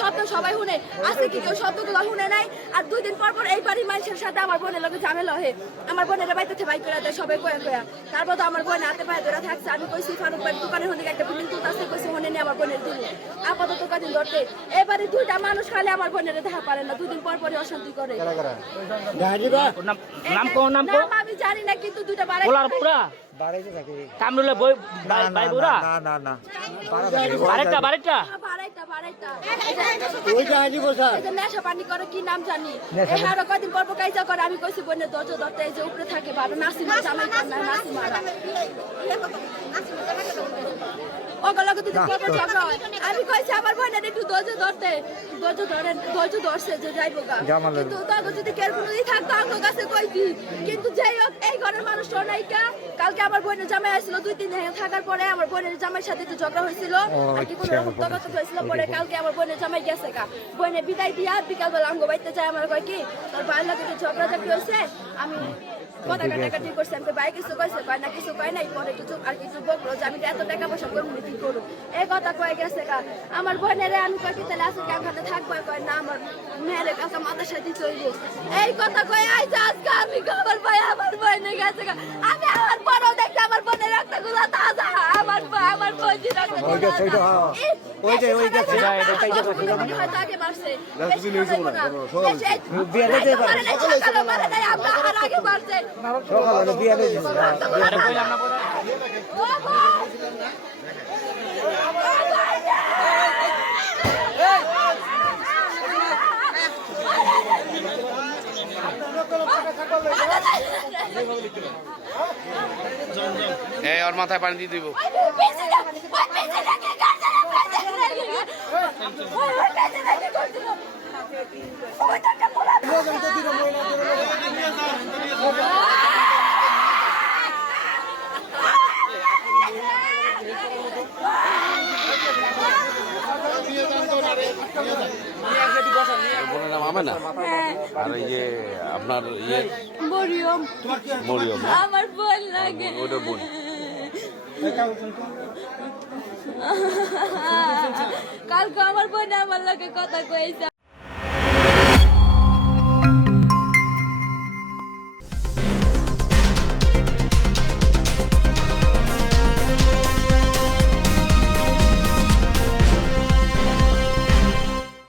শব্দ সবাই শুনে আজকে কি কেউ শব্দগুলো শুনে নাই। আর 2 দিন পর পর এই বাড়ির মানুষের সাথে আমার বোনের লোক ঝামেলা হয়। আমার বোনের বাড়িতে বাইক করে দেয় সবাই কয়া কয়া। তারপর তো আমার বোন হাতে পায়ে ধরে থাকছে। আমি কইছি ফারুক ভাই দোকানের হলে একটা বিল্ডিং তুলতে কইছি মনে নেই আমার বোনের দিল আপাতত কদিন ধরতে এবারে 2টা মানুষ খালি আমার বোনের দেখা পারে না। 2 দিন পর পরই অশান্তি করে। আমি জানি না কিন্তু 2টা বাড়াই বাড়াইতে থাকে কামরুলে বই ভাই বুড়া না না বারেটা ওইটা হাজি বসা এটা নেশা পানি করে কি নাম জানি। এই আরো কদিন পর পর কাইজা করে। আমি কইছি বোনের ধৈর্য ধরতে এই যে উপরে থাকে ভালো নাসিমা জামাই না নাসিমারা ওগুলোকে দুদিন পর পর ঝগড়া হয়। আমি কইছি আমার বোনের একটু ধৈর্য ধরছে যে যাইবো গা। কিন্তু তখন যদি কেয়ারফুলি থাকতো আমার কাছে কইতি। কিন্তু যাই হোক এই ঘরের মানুষ নাইকা। কালকে আমার বোনের জামাই আসছিল 2-3 দিন থাকার পরে আমার বোনের জামাইয়ের সাথে একটু ঝগড়া হয়েছিল আর কি কোনো রকম তর্ক হয়েছিল। পরে কালকে আমার বোনের জামাই গেছে গা। বোনে বিদায় দিয়া বিকালবেলা আঙ্গ বাইতে যায়। আমার কয় কি তোর ভাইয়ের লাগে একটু ঝগড়াঝাটি হয়েছে আমি কথা কাটাকাটি করছি। আমি ভাই কিছু কইছে কয় না কিছু কয় নাই। পরে কিছু আর কিছু বকলো যে আমি এত টাকা পয়সা করবো কি করবো এই কথা কয়ে গেছে গা। আমার বোনের আমি কয় কি তাহলে আজকে ওখানে থাকবো কয় না আমার মেয়ের কাছে মাথার সাথে চলবো এই কথা কয়ে আইসা আজকে আমি খবর পাই আমার বোনে গেছে গা। আমি আমার পরেও দেখি আমার বোনের রক্ত গুলো তাজা আমার বোন আগে মারছে আগে মারছে এই ওর মাথায় পানি দিয়ে দিব। বোনের নাম আমেনা। আর এই যে আপনার ইয়ে মরিয়ম আমার বোন লাগে। ওটা বোন কালকে আমার বোন আমার লাগে কথা কইছে।